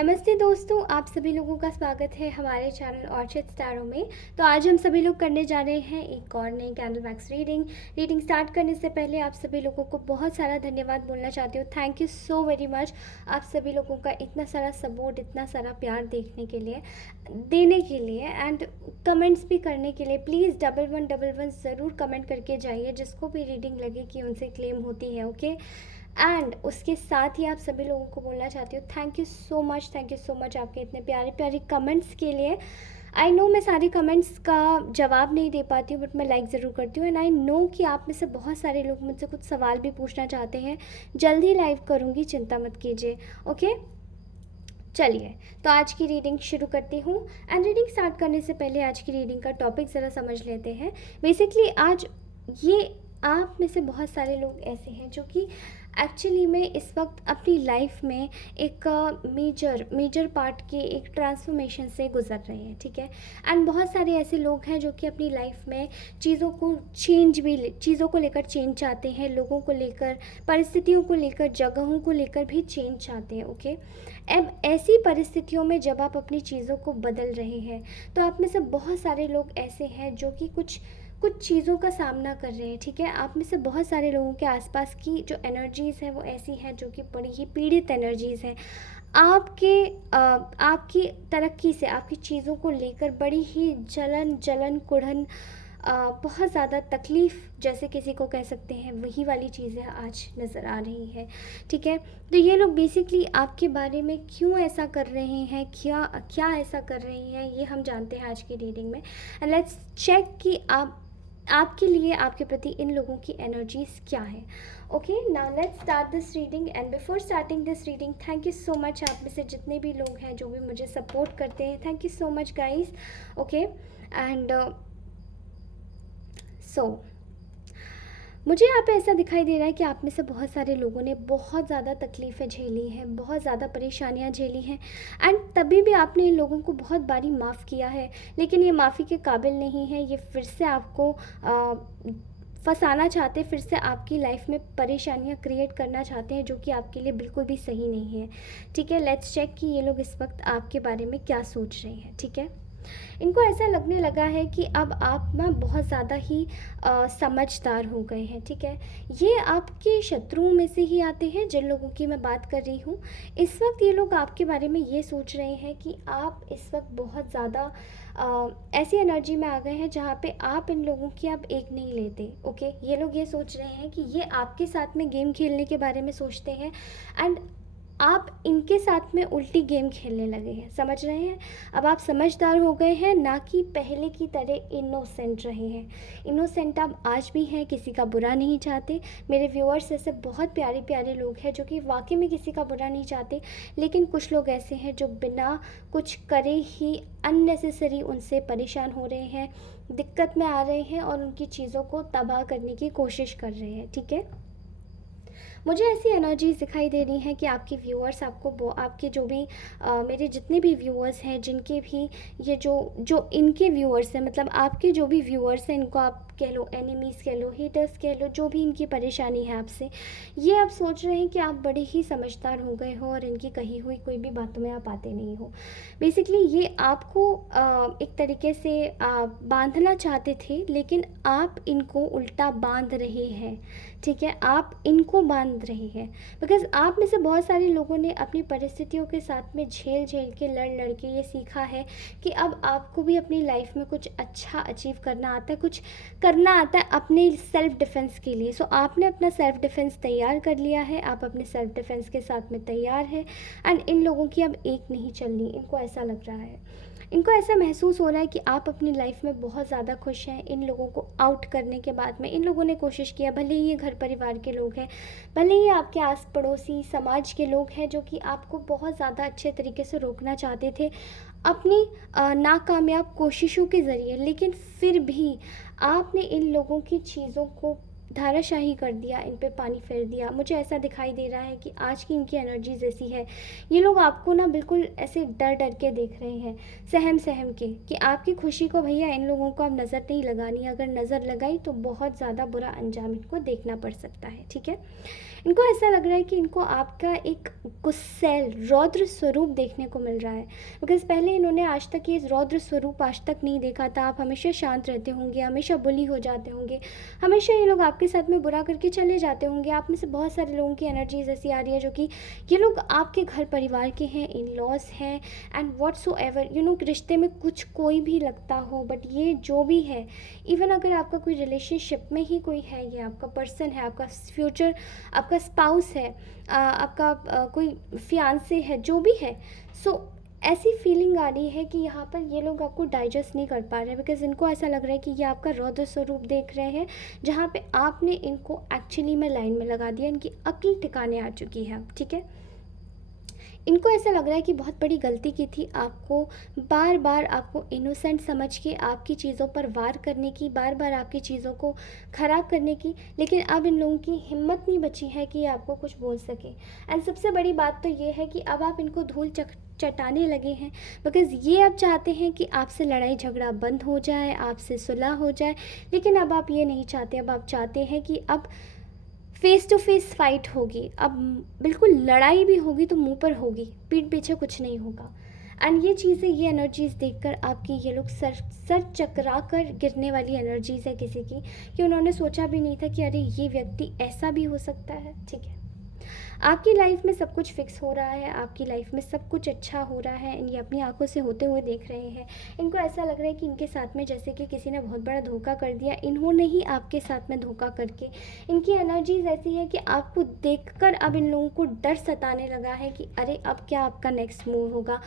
नमस्ते दोस्तों, आप सभी लोगों का स्वागत है हमारे चैनल ऑर्चिड स्टारों में। तो आज हम सभी लोग करने जा रहे हैं एक और नई कैंडल वैक्स रीडिंग स्टार्ट करने से पहले आप सभी लोगों को बहुत सारा धन्यवाद बोलना चाहती हूँ। Thank you so very much, आप सभी लोगों का इतना सारा सपोर्ट, इतना सारा प्यार देने के लिए एंड कमेंट्स भी करने के लिए। प्लीज़ 1111 ज़रूर कमेंट करके जाइए, जिसको भी रीडिंग लगे कि उनसे क्लेम होती है। ओके, एंड उसके साथ ही आप सभी लोगों को बोलना चाहती हूँ थैंक यू सो मच आपके इतने प्यारे प्यारे कमेंट्स के लिए। आई नो मैं सारे कमेंट्स का जवाब नहीं दे पाती हूँ, बट मैं लाइक ज़रूर करती हूँ। एंड आई नो कि आप में से बहुत सारे लोग मुझसे कुछ सवाल भी पूछना चाहते हैं। जल्दी लाइव करूँगी, चिंता मत कीजिए। ओके, चलिए तो आज की रीडिंग शुरू करती हूँ। एंड रीडिंग स्टार्ट करने से पहले आज की रीडिंग का टॉपिक ज़रा समझ लेते हैं। बेसिकली आज ये आप में से बहुत सारे लोग ऐसे हैं जो कि एक्चुअली में इस वक्त अपनी लाइफ में एक मेजर पार्ट के एक ट्रांसफॉर्मेशन से गुजर रहे हैं, ठीक है। एंड बहुत सारे ऐसे लोग हैं जो कि अपनी लाइफ में चीज़ों को लेकर चेंज चाहते हैं, लोगों को लेकर, परिस्थितियों को लेकर, जगहों को लेकर भी चेंज चाहते हैं। ओके, अब ऐसी परिस्थितियों में जब आप अपनी चीज़ों को बदल रहे हैं तो आप में से बहुत सारे लोग ऐसे हैं जो कि कुछ चीज़ों का सामना कर रहे हैं, ठीक है। आप में से बहुत सारे लोगों के आसपास की जो एनर्जीज़ हैं वो ऐसी हैं जो कि बड़ी ही पीड़ित एनर्जीज़ हैं। आपकी तरक्की से, आपकी चीज़ों को लेकर बड़ी ही जलन कुढ़न, बहुत ज़्यादा तकलीफ़ जैसे किसी को कह सकते हैं, वही वाली चीज़ें आज नज़र आ रही है, ठीक है। तो ये लोग बेसिकली आपके बारे में क्यों ऐसा कर रहे हैं, क्या ऐसा कर रही हैं, ये हम जानते हैं आज की रीडिंग में। एंड लेट्स चेक कि आपके लिए, आपके प्रति इन लोगों की एनर्जीज क्या है। Okay, now let's start this reading. And before starting this reading, thank you so much आप में से जितने भी लोग हैं जो भी मुझे सपोर्ट करते हैं, thank you so much guys. Okay, and so मुझे यहाँ पे ऐसा दिखाई दे रहा है कि आप में से बहुत सारे लोगों ने बहुत ज़्यादा तकलीफ़ें झेली हैं, बहुत ज़्यादा परेशानियाँ झेली हैं। एंड तभी भी आपने इन लोगों को बहुत बारी माफ़ किया है, लेकिन ये माफ़ी के काबिल नहीं है। ये फिर से आपको फंसाना चाहते, फिर से आपकी लाइफ में परेशानियाँ क्रिएट करना चाहते हैं, जो कि आपके लिए बिल्कुल भी सही नहीं है, ठीक है। लेट्स चेक कि ये लोग इस वक्त आपके बारे में क्या सोच रहे हैं, ठीक है। इनको ऐसा लगने लगा है कि अब आप ना बहुत ज़्यादा ही समझदार हो गए हैं, ठीक है। ये आपके शत्रुओं में से ही आते हैं, जिन लोगों की मैं बात कर रही हूँ। इस वक्त ये लोग आपके बारे में ये सोच रहे हैं कि आप इस वक्त बहुत ज़्यादा ऐसी एनर्जी में आ गए हैं जहाँ पे आप इन लोगों की अब एक नहीं लेते। ओके, ये लोग ये सोच रहे हैं कि ये आपके साथ में गेम खेलने के बारे में सोचते हैं, एंड आप इनके साथ में उल्टी गेम खेलने लगे हैं, समझ रहे हैं। अब आप समझदार हो गए हैं, ना कि पहले की तरह इनोसेंट रहे हैं। इनोसेंट आप आज भी हैं, किसी का बुरा नहीं चाहते। मेरे व्यूअर्स ऐसे बहुत प्यारे प्यारे लोग हैं जो कि वाकई में किसी का बुरा नहीं चाहते, लेकिन कुछ लोग ऐसे हैं जो बिना कुछ करे ही अननेसेसरी उनसे परेशान हो रहे हैं, दिक्कत में आ रहे हैं और उनकी चीज़ों को तबाह करने की कोशिश कर रहे हैं, ठीक है। मुझे ऐसी एनर्जीज दिखाई दे रही हैं कि आपके व्यूअर्स आपके जो भी मेरे जितने भी व्यूअर्स हैं, जिनके भी ये जो इनके व्यूअर्स हैं, मतलब आपके जो भी व्यूअर्स हैं, इनको आप कह लो एनिमीज़, कह लो हेटर्स, कह लो, जो भी इनकी परेशानी है आपसे, ये आप सोच रहे हैं कि आप बड़े ही समझदार हो गए हो और इनकी कही हुई कोई भी बातों में आप आते नहीं हो। बेसिकली ये आपको एक तरीके से बांधना चाहते थे, लेकिन आप इनको उल्टा बांध रहे हैं, ठीक है। आप इनको बांध रहे हैं बिकॉज़ आप में से बहुत सारे लोगों ने अपनी परिस्थितियों के साथ में झेल के लड़ के ये सीखा है कि अब आपको भी अपनी लाइफ में कुछ अच्छा अचीव करना आता है, कुछ करना आता है अपने सेल्फ डिफेंस के लिए। सो आपने अपना सेल्फ डिफेंस तैयार कर लिया है, आप अपने सेल्फ डिफेंस के साथ में तैयार हैं। एंड इन लोगों की अब एक नहीं चलनी, इनको ऐसा लग रहा है, इनको ऐसा महसूस हो रहा है कि आप अपनी लाइफ में बहुत ज़्यादा खुश हैं। इन लोगों को आउट करने के बाद में इन लोगों ने कोशिश किया, भले ही ये घर परिवार के लोग हैं, भले ही आपके आस पड़ोसी समाज के लोग हैं, जो कि आपको बहुत ज़्यादा अच्छे तरीके से रोकना चाहते थे अपनी नाकामयाब कोशिशों के ज़रिए, लेकिन फिर भी आपने इन लोगों की चीज़ों को धाराशाही कर दिया, इन पे पानी फेर दिया। मुझे ऐसा दिखाई दे रहा है कि आज की इनकी एनर्जीज़ ऐसी है, ये लोग आपको ना बिल्कुल ऐसे डर डर के देख रहे हैं, सहम सहम के, कि आपकी खुशी को भैया इन लोगों को अब नज़र नहीं लगानी, अगर नज़र लगाई तो बहुत ज़्यादा बुरा अंजाम इनको देखना पड़ सकता है, ठीक है। इनको ऐसा लग रहा है कि इनको आपका एक गुस्सैल रौद्र स्वरूप देखने को मिल रहा है, बिकॉज़ पहले इन्होंने आज तक ये रौद्र स्वरूप आज तक नहीं देखा था। आप हमेशा शांत रहते होंगे, हमेशा बुली हो जाते होंगे, हमेशा ये लोग आपके साथ में बुरा करके चले जाते होंगे। आप में से बहुत सारे लोगों की एनर्जीज ऐसी आ रही है जो कि ये लोग आपके घर परिवार के हैं, इन लॉज हैं, एंड व्हाट्सोएवर रिश्ते में कुछ कोई भी लगता हो, बट ये जो भी है, इवन अगर आपका कोई रिलेशनशिप में ही कोई है, ये आपका पर्सन है, आपका फ्यूचर, आपका स्पाउस है, आपका कोई फियांसे है, जो भी है, सो ऐसी फीलिंग आ रही है कि यहाँ पर ये लोग आपको डाइजेस्ट नहीं कर पा रहे हैं, बिकॉज़ इनको ऐसा लग रहा है कि ये आपका रौद्र स्वरूप देख रहे हैं, जहाँ पे आपने इनको एक्चुअली में लाइन में लगा दिया, इनकी अक्ल ठिकाने आ चुकी है अब, ठीक है। इनको ऐसा लग रहा है कि बहुत बड़ी गलती की थी, आपको बार बार आपको इनोसेंट समझ के आपकी चीज़ों पर वार करने की, बार बार आपकी चीज़ों को ख़राब करने की, लेकिन अब इन लोगों की हिम्मत नहीं बची है कि आपको कुछ बोल सके। एंड सबसे बड़ी बात तो ये है कि अब आप इनको धूल चटाने लगे हैं, बिकॉज़ ये अब चाहते हैं कि आपसे लड़ाई झगड़ा बंद हो जाए, आपसे सुलह हो जाए, लेकिन अब आप ये नहीं चाहते। अब आप चाहते हैं कि अब फेस टू फेस फाइट होगी, अब बिल्कुल लड़ाई भी होगी तो मुंह पर होगी, पीठ पीछे कुछ नहीं होगा। एंड ये चीज़ें, ये एनर्जीज़ देखकर आपकी ये लोग सर सर चकरा कर गिरने वाली एनर्जीज़ है किसी की, कि उन्होंने सोचा भी नहीं था कि अरे ये व्यक्ति ऐसा भी हो सकता है, ठीक है। आपकी लाइफ में सब कुछ फिक्स हो रहा है, आपकी लाइफ में सब कुछ अच्छा हो रहा है, ये अपनी आंखों से होते हुए देख रहे हैं। इनको ऐसा लग रहा है कि इनके साथ में जैसे कि किसी ने बहुत बड़ा धोखा कर दिया, इन्होंने ही आपके साथ में धोखा करके, इनकी एनर्जीज ऐसी है कि आपको देखकर अब इन लोगों को डर सताने लगा है कि अरे अब क्या आपका नेक्स्ट मूव होगा,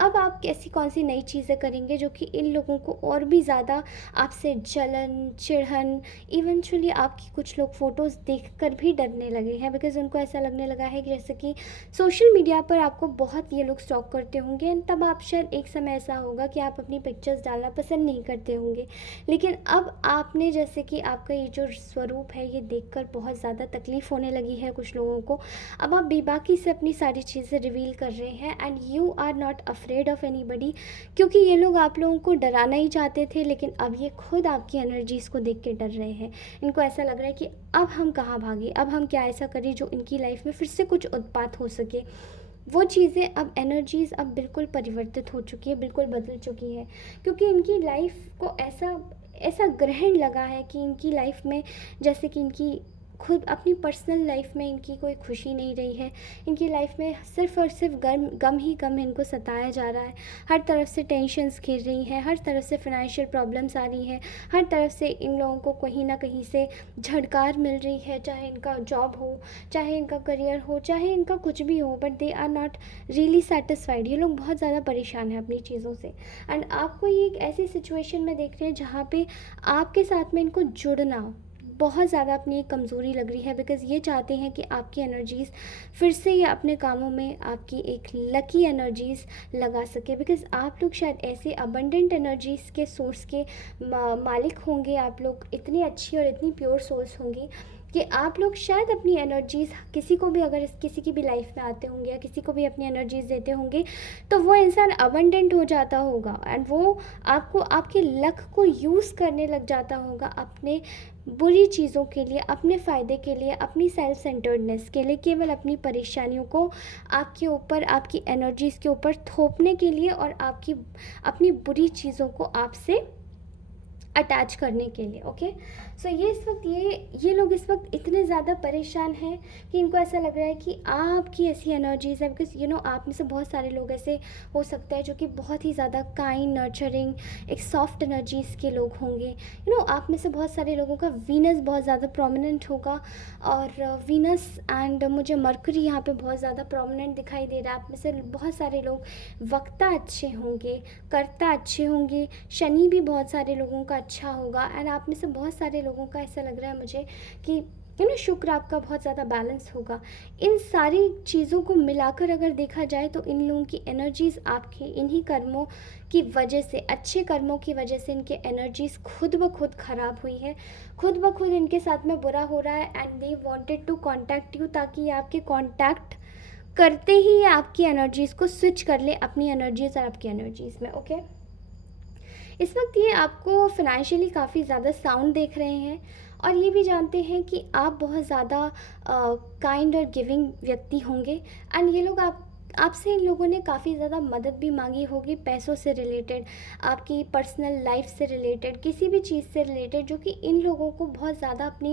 अब आप कैसी कौन सी नई चीज़ें करेंगे जो कि इन लोगों को और भी ज़्यादा आपसे जलन, चिढ़न, इवेंचुअली आपकी कुछ लोग फ़ोटोज़ देखकर भी डरने लगे हैं, बिकॉज़ उनको ऐसा लगने लगा है कि जैसे कि सोशल मीडिया पर आपको बहुत ये लोग स्टॉक करते होंगे, एंड तब आप शायद एक समय ऐसा होगा कि आप अपनी पिक्चर्स डालना पसंद नहीं करते होंगे, लेकिन अब आपने जैसे कि आपका ये जो स्वरूप है ये देखकर बहुत ज़्यादा तकलीफ़ होने लगी है कुछ लोगों को। अब आप बेबाकी से अपनी सारी चीज़ें रिवील कर रहे हैं, and you are not afraid of anybody, क्योंकि ये लोग आप लोगों को डराना ही चाहते थे, लेकिन अब ये खुद आपकी एनर्जीज़ को देख के डर रहे हैं। इनको ऐसा लग रहा है कि अब हम कहाँ भागे, अब हम क्या ऐसा करें जो इनकी लाइफ में फिर से कुछ उत्पात हो सके। वो चीज़ें, अब एनर्जीज़ अब बिल्कुल परिवर्तित हो चुकी है, बिल्कुल बदल चुकी है, क्योंकि इनकी लाइफ को ऐसा ऐसा ग्रहण लगा है कि इनकी लाइफ में जैसे कि इनकी खुद अपनी पर्सनल लाइफ में इनकी कोई खुशी नहीं रही है। इनकी लाइफ में सिर्फ़ और सिर्फ गम ही गम इनको सताया जा रहा है। हर तरफ से टेंशन्स घिर रही हैं, हर तरफ से फाइनेंशियल प्रॉब्लम्स आ रही हैं, हर तरफ से इन लोगों को कहीं ना कहीं से झटकार मिल रही है, चाहे इनका जॉब हो, चाहे इनका करियर हो, चाहे इनका कुछ भी हो, but they are not really satisfied. ये लोग बहुत ज़्यादा परेशान हैं अपनी चीज़ों से, एंड आपको ये एक ऐसी सिचुएशन में देख रहे हैं जहाँ पे आपके साथ में इनको जुड़ना बहुत ज़्यादा अपनी एक कमज़ोरी लग रही है, बिकॉज़ ये चाहते हैं कि आपकी एनर्जीज़ फिर से ये अपने कामों में आपकी एक लकी एनर्जीज़ लगा सके, बिकॉज़ आप लोग शायद ऐसे अबंडेंट एनर्जीज़ के सोर्स के मालिक होंगे। आप लोग इतनी अच्छी और इतनी प्योर सोर्स होंगी कि आप लोग शायद अपनी एनर्जीज़ किसी को भी, अगर किसी की भी लाइफ में आते होंगे या किसी को भी अपनी एनर्जीज़ देते होंगे, तो वो इंसान अबंडेंट हो जाता होगा, एंड वो आपको आपके लक को यूज़ करने लग जाता होगा अपने बुरी चीज़ों के लिए, अपने फ़ायदे के लिए, अपनी सेल्फ सेंटर्डनेस के लिए, केवल अपनी परेशानियों को आपके ऊपर, आपकी एनर्जीज़ के ऊपर थोपने के लिए, और आपकी अपनी बुरी चीज़ों को आपसे अटैच करने के लिए। ओके, सो ये इस वक्त ये लोग इस वक्त इतने ज़्यादा परेशान हैं कि इनको ऐसा लग रहा है कि आपकी ऐसी एनर्जीज़ है, बिकॉज आप में से बहुत सारे लोग ऐसे हो सकते हैं जो कि बहुत ही ज़्यादा काइंड, नर्चरिंग, एक सॉफ्ट एनर्जीज़ के लोग होंगे। आप में से बहुत सारे लोगों का वीनस बहुत ज़्यादा प्रोमिनेंट होगा, और वीनस एंड मुझे मरकरी यहाँ पे बहुत ज़्यादा प्रोमिनेंट दिखाई दे रहा है। आप में से बहुत सारे लोग वक्ता अच्छे होंगे, कर्ता अच्छे होंगे, शनि भी बहुत सारे लोगों का अच्छा होगा, एंड आप में से बहुत सारे लोगों का ऐसा लग रहा है मुझे कि शुक्र आपका बहुत ज़्यादा बैलेंस होगा। इन सारी चीज़ों को मिलाकर अगर देखा जाए तो इन लोगों की एनर्जीज़ आपके इन्हीं कर्मों की वजह से, अच्छे कर्मों की वजह से इनके एनर्जीज़ खुद ब खुद ख़राब हुई है, खुद ब खुद इनके साथ में बुरा हो रहा है, and they wanted to contact you, ताकि ये आपके कांटेक्ट करते ही ये आपकी एनर्जीज़ को स्विच कर ले अपनी एनर्जीज़ और आपकी एनर्जीज़ में। ओके, इस वक्त ये आपको फिनेंशियली काफ़ी ज़्यादा साउंड देख रहे हैं, और ये भी जानते हैं कि आप बहुत ज़्यादा काइंड और गिविंग व्यक्ति होंगे, एंड ये लोग आप आपसे इन लोगों ने काफ़ी ज़्यादा मदद भी मांगी होगी, पैसों से रिलेटेड, आपकी पर्सनल लाइफ से रिलेटेड, किसी भी चीज़ से रिलेटेड, जो कि इन लोगों को बहुत ज़्यादा अपनी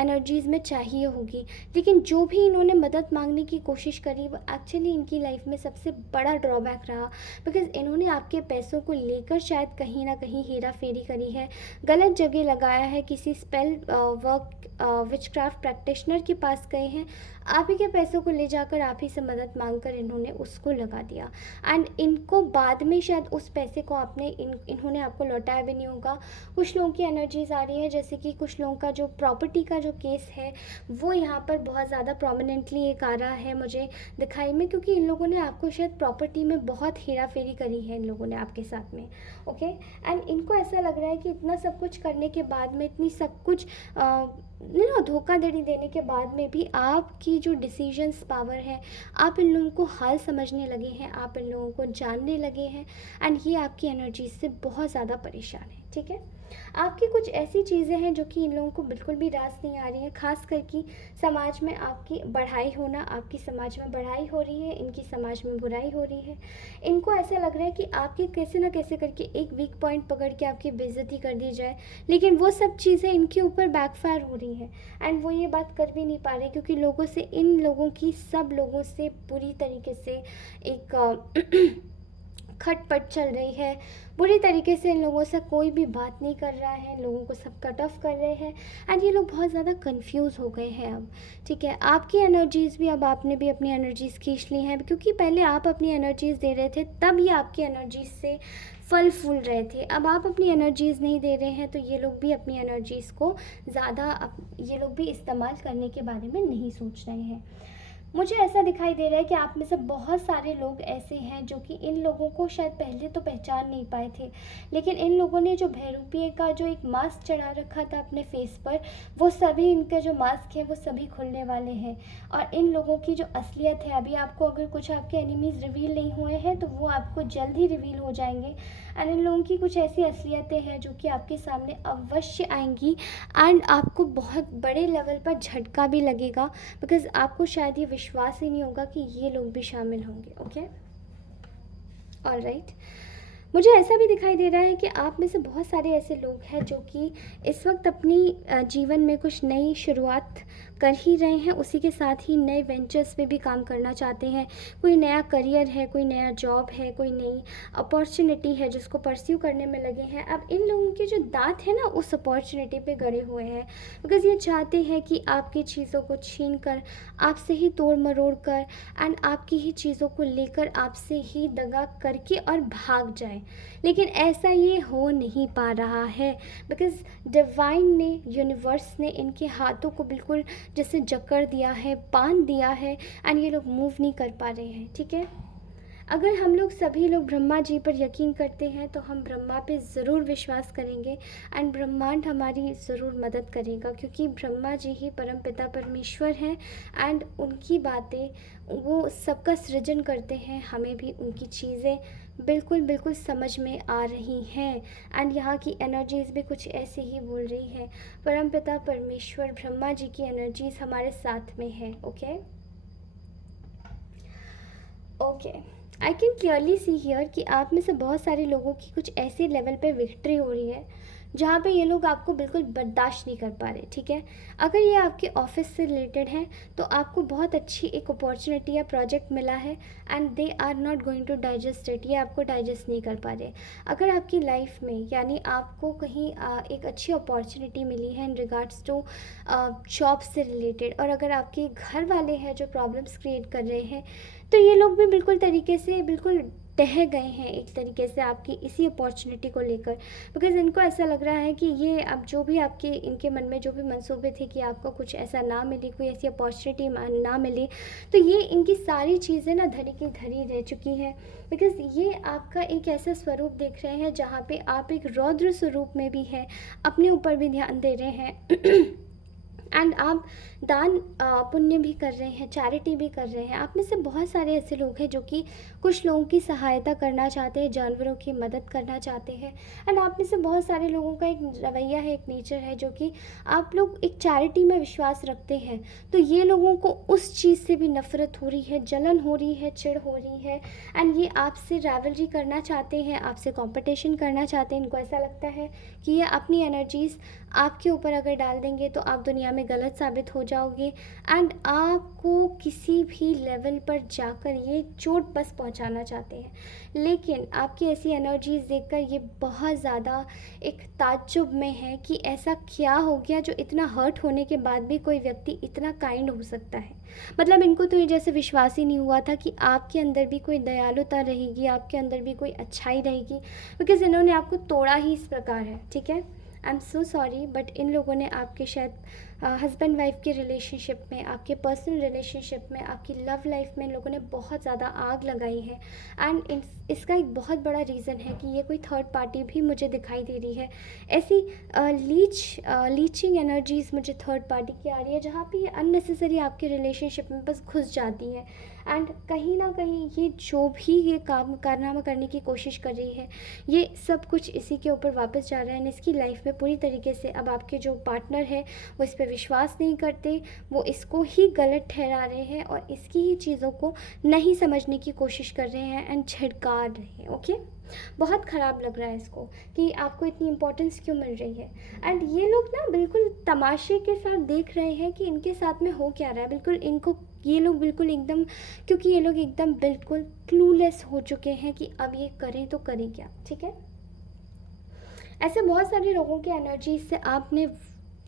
एनर्जीज़ में चाहिए होगी। लेकिन जो भी इन्होंने मदद मांगने की कोशिश करी, वो एक्चुअली इनकी लाइफ में सबसे बड़ा ड्रॉबैक रहा, बिकॉज़ इन्होंने आपके पैसों को लेकर शायद कहीं ना कहीं हेरा फेरी करी है, गलत जगह लगाया है, किसी स्पेल वर्क विचक्राफ्ट प्रैक्टिशनर के पास गए हैं, आप ही के पैसों को ले जाकर आप ही से मदद मांगकर इन्होंने उसको लगा दिया, एंड इनको बाद में शायद उस पैसे को इन्होंने आपको लौटाया भी नहीं होगा। कुछ लोगों की एनर्जीज आ रही है, जैसे कि कुछ लोगों का जो प्रॉपर्टी का जो केस है वो यहाँ पर बहुत ज़्यादा प्रोमिनेंटली एक आ रहा है मुझे दिखाई में, क्योंकि इन लोगों ने आपको शायद प्रॉपर्टी में बहुत हेरा फेरी करी है इन लोगों ने आपके साथ में। ओके, एंड इनको ऐसा लग रहा है कि इतना सब कुछ करने के बाद में, इतनी सब कुछ धोखाधड़ी देने के बाद में भी आपकी जो डिसीजंस पावर है, आप इन लोगों को हाल समझने लगे हैं, आप इन लोगों को जानने लगे हैं, एंड ये आपकी एनर्जी से बहुत ज़्यादा परेशान है। ठीक है, आपकी कुछ ऐसी चीज़ें हैं जो कि इन लोगों को बिल्कुल भी रास नहीं आ रही हैं, खास करके समाज में आपकी बढ़ाई होना, आपकी समाज में बढ़ाई हो रही है, इनकी समाज में बुराई हो रही है। इनको ऐसा लग रहा है कि आपके कैसे ना कैसे करके एक वीक पॉइंट पकड़ के आपकी बेइज्जती कर दी जाए, लेकिन वो सब चीज़ें इनके ऊपर बैकफायर हो रही हैं, एंड वो ये बात कर भी नहीं पा रहे, क्योंकि लोगों से, इन लोगों की सब लोगों से बुरी तरीके से एक खटपट चल रही है, बुरी तरीके से इन लोगों से कोई भी बात नहीं कर रहा है, लोगों को सब कट ऑफ कर रहे हैं, एंड ये लोग बहुत ज़्यादा कंफ्यूज हो गए हैं अब। ठीक है, आपकी एनर्जीज़ भी, अब आपने भी अपनी एनर्जीज़ खींच ली हैं, क्योंकि पहले आप अपनी एनर्जीज़ दे रहे थे, तब ये आपकी एनर्जीज से फल फूल रहे थे। अब आप अपनी एनर्जीज़ नहीं दे रहे हैं, तो ये लोग भी अपनी एनर्जीज़ को ज़्यादा, ये लोग भी इस्तेमाल करने के बारे में नहीं सोच रहे हैं। मुझे ऐसा दिखाई दे रहा है कि आप में से बहुत सारे लोग ऐसे हैं जो कि इन लोगों को शायद पहले तो पहचान नहीं पाए थे, लेकिन इन लोगों ने जो भैरूपिये का जो एक मास्क चढ़ा रखा था अपने फेस पर, वो सभी, इनके जो मास्क हैं वो सभी खुलने वाले हैं, और इन लोगों की जो असलियत है, अभी आपको अगर कुछ आपके एनिमीज़ रिवील नहीं हुए हैं तो वो आपको जल्द ही रिवील हो जाएंगे, एंड इन लोगों की कुछ ऐसी असलियतें हैं जो कि आपके सामने अवश्य आएंगी, एंड आपको बहुत बड़े लेवल पर झटका भी लगेगा, बिकॉज़ आपको शायद ये विश्वास ही नहीं होगा कि ये लोग भी शामिल होंगे। ओके, ऑलराइट, मुझे ऐसा भी दिखाई दे रहा है कि आप में से बहुत सारे ऐसे लोग हैं जो कि इस वक्त अपनी जीवन में कुछ नई शुरुआत कर ही रहे हैं, उसी के साथ ही नए वेंचर्स में भी काम करना चाहते हैं, कोई नया करियर है, कोई नया जॉब है, कोई नई अपॉर्चुनिटी है जिसको परस्यू करने में लगे हैं। अब इन लोगों के जो दांत हैं ना उस अपॉर्चुनिटी पे गड़े हुए हैं, बिकॉज़ ये चाहते हैं कि आपकी चीज़ों को छीन कर, आपसे ही तोड़ मरोड़ कर, एंड आपकी ही चीज़ों को लेकर आपसे ही दगा करके और भाग जाए, लेकिन ऐसा ये हो नहीं पा रहा है, बिकॉज़ डिवाइन ने, यूनिवर्स ने इनके हाथों को बिल्कुल जैसे जकड़ दिया है, बांध दिया है, एंड ये लोग मूव नहीं कर पा रहे हैं। ठीक है, अगर हम लोग सभी लोग ब्रह्मा जी पर यकीन करते हैं तो हम ब्रह्मा पे ज़रूर विश्वास करेंगे, एंड ब्रह्मांड हमारी ज़रूर मदद करेगा, क्योंकि ब्रह्मा जी ही परमपिता परमेश्वर हैं, एंड उनकी बातें, वो सबका सृजन करते हैं, हमें भी उनकी चीज़ें बिल्कुल बिल्कुल समझ में आ रही हैं, एंड यहाँ की एनर्जीज़ भी कुछ ऐसी ही बोल रही हैं, परमपिता परमेश्वर ब्रह्मा जी की एनर्जीज़ हमारे साथ में है। Okay, okay, I can clearly see here कि आप में से बहुत सारे लोगों की कुछ ऐसे लेवल पे विक्ट्री हो रही है जहाँ पे ये लोग आपको बिल्कुल बर्दाश्त नहीं कर पा रहे। ठीक है, अगर ये आपके ऑफिस से रिलेटेड है तो आपको बहुत अच्छी एक अपॉर्चुनिटी या प्रोजेक्ट मिला है, and they are not going to digest it, ये आपको डाइजेस्ट नहीं कर पा रहे। अगर आपकी लाइफ में, यानी आपको कहीं एक अच्छी अपॉर्चुनिटी मिली है इन रिगार्ड्स टू जॉब से रिलेटेड, और अगर आपके घर वाले हैं जो प्रॉब्लम्स क्रिएट कर रहे हैं, तो ये लोग भी बिल्कुल तरीके से बिल्कुल टह गए हैं एक तरीके से आपकी इसी अपॉर्चुनिटी को लेकर। बिकॉज़ इनको ऐसा लग रहा है कि ये अब जो भी आपके इनके मन में जो भी मंसूबे थे कि आपको कुछ ऐसा ना मिले, कोई ऐसी अपॉर्चुनिटी ना मिले, तो ये इनकी सारी चीज़ें ना धरी की धरी रह चुकी हैं। बिकॉज़ ये आपका एक ऐसा स्वरूप देख रहे हैं जहाँ पे आप एक रौद्र स्वरूप में भी हैं, अपने ऊपर भी ध्यान दे रहे हैं एंड आप दान पुण्य भी कर रहे हैं, चैरिटी भी कर रहे हैं। आप में से बहुत सारे ऐसे लोग हैं जो कि कुछ लोगों की सहायता करना चाहते हैं, जानवरों की मदद करना चाहते हैं। एंड आप में से बहुत सारे लोगों का एक रवैया है, एक नेचर है जो कि आप लोग एक चैरिटी में विश्वास रखते हैं। तो ये लोगों को उस चीज़ से भी नफ़रत हो रही है, जलन हो रही है, चिढ़ हो रही है एंड ये आपसे राइवलरी करना चाहते हैं, आपसे कॉम्पिटिशन करना चाहते हैं। इनको ऐसा लगता है कि ये अपनी एनर्जीज़ आपके ऊपर अगर डाल देंगे तो आप दुनिया में गलत साबित हो जाओगे एंड आपको किसी भी लेवल पर जाकर ये चोट बस पहुंचाना चाहते हैं। लेकिन आपकी ऐसी एनर्जीज देखकर ये बहुत ज़्यादा एक ताज्जुब में है कि ऐसा क्या हो गया जो इतना हर्ट होने के बाद भी कोई व्यक्ति इतना काइंड हो सकता है। मतलब इनको तो ये जैसे विश्वास ही नहीं हुआ था कि आपके अंदर भी कोई दयालुता रहेगी, आपके अंदर भी कोई अच्छाई रहेगी। बिकॉज़ इन्होंने आपको तोड़ा ही इस प्रकार है, ठीक है। I am so sorry, but in लोगों ने आपके शायद हस्बैंड वाइफ के रिलेशनशिप में, आपके पर्सनल रिलेशनशिप में, आपकी लव लाइफ में इन लोगों ने बहुत ज़्यादा आग लगाई है। एंड इसका एक बहुत बड़ा रीज़न है कि ये कोई थर्ड पार्टी भी मुझे दिखाई दे रही है। ऐसी लीचिंग एनर्जीज मुझे थर्ड पार्टी की आ रही है जहाँ पे ये अननेसेसरी आपके रिलेशनशिप में बस घुस जाती है एंड कहीं ना कहीं ये जो भी ये कारनामा करने की कोशिश कर रही है, ये सब कुछ इसी के ऊपर वापस जा रहा है। इसकी लाइफ में पूरी तरीके से अब आपके जो पार्टनर है वो इस पर विश्वास नहीं करते, वो इसको ही गलत ठहरा रहे हैं और इसकी ही चीज़ों को नहीं समझने की कोशिश कर रहे हैं एंड झिड़का रहे हैं। ओके, बहुत ख़राब लग रहा है इसको कि आपको इतनी इम्पोर्टेंस क्यों मिल रही है। एंड ये लोग ना बिल्कुल तमाशे के साथ देख रहे हैं कि इनके साथ में हो क्या रहा है। बिल्कुल इनको ये लोग बिल्कुल एकदम, क्योंकि ये लोग एकदम बिल्कुल क्लूलेस हो चुके हैं कि अब ये करें तो करें क्या, ठीक है। ऐसे बहुत सारे लोगों के एनर्जी से आपने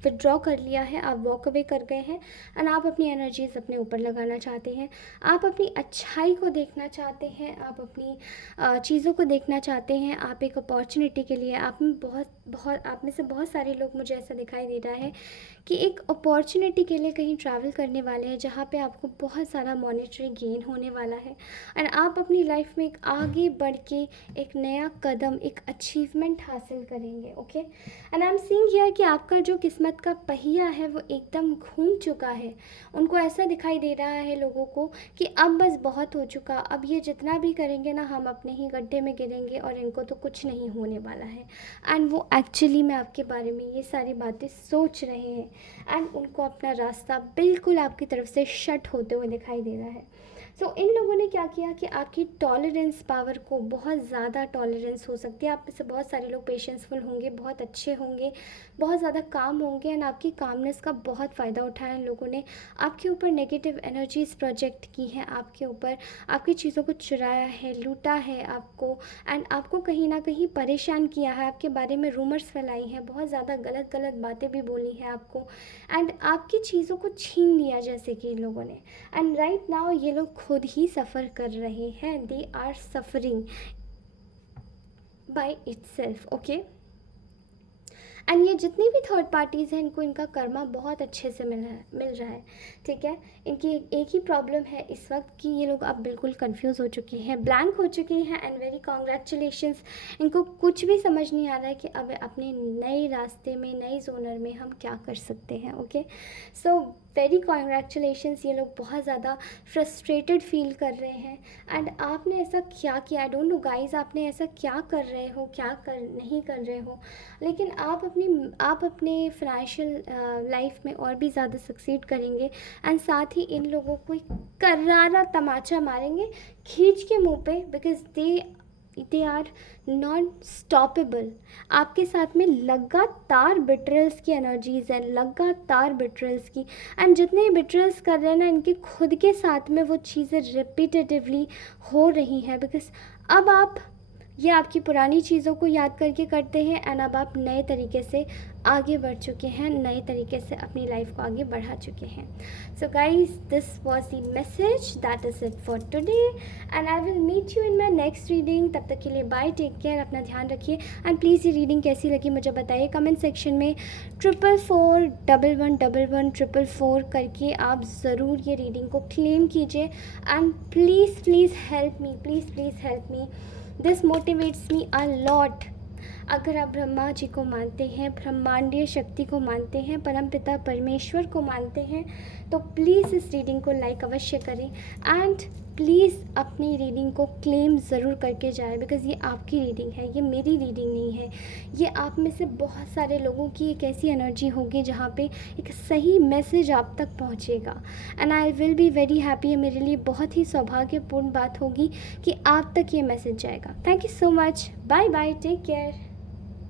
विड्रॉ कर लिया है, आप वॉक अवे कर गए हैं एंड आप अपनी एनर्जीज अपने ऊपर लगाना चाहते हैं। आप अपनी अच्छाई को देखना चाहते हैं, आप अपनी चीज़ों को देखना चाहते हैं। आप एक अपॉर्चुनिटी के लिए आप में से बहुत सारे लोग, मुझे ऐसा दिखाई दे रहा है कि एक अपॉर्चुनिटी के लिए कहीं ट्रैवल करने वाले हैं जहाँ पे आपको बहुत सारा मॉनेटरी गेन होने वाला है एंड आप अपनी लाइफ में एक आगे बढ़ के एक नया कदम, एक अचीवमेंट हासिल करेंगे। Okay, and I am seeing here कि आपका जो किस्मत का पहिया है वो एकदम घूम चुका है। उनको ऐसा दिखाई दे रहा है लोगों को कि अब बस बहुत हो चुका, अब ये जितना भी करेंगे ना हम अपने ही गड्ढे में गिरेंगे और इनको तो कुछ नहीं होने वाला है। एंड वो एक्चुअली में आपके बारे में ये सारी बातें सोच रहे हैं एंड उनको अपना रास्ता बिल्कुल आपकी तरफ से शट होते हुए दिखाई दे रहा है। सो इन लोगों ने क्या किया कि आपकी टॉलरेंस पावर को, बहुत ज़्यादा टॉलरेंस हो सकती है, आप में से बहुत सारे लोग पेशेंसफुल होंगे, बहुत अच्छे होंगे, बहुत ज़्यादा काम होंगे एंड आपकी कामनेस का बहुत फ़ायदा उठाया इन लोगों ने। आपके ऊपर नेगेटिव एनर्जीज प्रोजेक्ट की हैं, आपके ऊपर आपकी चीज़ों को चुराया है, लूटा है आपको एंड आपको कहीं ना कहीं परेशान किया है, आपके बारे में रूमर्स फैलाई हैं, बहुत ज़्यादा गलत गलत बातें भी बोली हैं आपको एंड आपकी चीज़ों को छीन लिया जैसे कि इन लोगों ने। एंड राइट नाउ ये लोग खुद ही सफ़र कर रहे हैं, they are suffering by itself. Okay, and ये जितनी भी थर्ड पार्टीज़ हैं इनको इनका कर्मा बहुत अच्छे से मिल रहा है, ठीक है। इनकी एक ही प्रॉब्लम है इस वक्त कि ये लोग अब बिल्कुल कंफ्यूज हो चुके हैं, ब्लैंक हो चुके हैं एंड वेरी कॉन्ग्रेचुलेशंस। इनको कुछ भी समझ नहीं आ रहा है कि अब अपने नए रास्ते में, नई जोनर में हम क्या कर सकते हैं। Okay, so very congratulations. ये लोग बहुत ज़्यादा फ्रस्ट्रेटेड फील कर रहे हैं एंड आपने ऐसा क्या किया, आई डोंट नो गाइज, आपने ऐसा क्या कर रहे हो, क्या कर नहीं कर रहे हो, लेकिन आप अपने फाइनेंशियल लाइफ में और भी ज़्यादा सक्सीड करेंगे एंड साथ ही इन लोगों को एक करारा तमाचा मारेंगे खींच के मुंह पे, because they are not stoppable. आपके साथ में लगातार बिट्रेल्स की एनर्जीज हैं, लगातार बिट्रेल्स की, एंड जितने बिट्रेल्स कर रहे हैं ना, इनके खुद के साथ में वो चीज़ें रिपीटेटिवली हो रही हैं। बिकॉज अब ये आपकी पुरानी चीज़ों को याद करके करते हैं एंड अब आप नए तरीके से आगे बढ़ चुके हैं, नए तरीके से अपनी लाइफ को आगे बढ़ा चुके हैं। So guys, this was the message, that is it for today and I will meet you in my next reading. तब तक के लिए बाय, टेक केयर, अपना ध्यान रखिए एंड प्लीज़ ये रीडिंग कैसी लगी मुझे बताइए कमेंट सेक्शन में। 44411144 करके आप ज़रूर ये रीडिंग को क्लेम कीजिए and please please help me, please please help me, this motivates me a lot. अगर आप ब्रह्मा जी को मानते हैं, ब्रह्मांडीय शक्ति को मानते हैं, परमपिता परमेश्वर को मानते हैं, तो प्लीज़ इस रीडिंग को लाइक अवश्य करें एंड प्लीज़ अपनी रीडिंग को क्लेम ज़रूर करके जाएं, बिकॉज़ ये आपकी रीडिंग है, ये मेरी रीडिंग नहीं है। ये आप में से बहुत सारे लोगों की एक ऐसी एनर्जी होगी जहाँ पे एक सही मैसेज आप तक पहुँचेगा and I will be very happy. ये मेरे लिए बहुत ही सौभाग्यपूर्ण बात होगी कि आप तक ये मैसेज जाएगा। Thank you so much, bye bye, take care.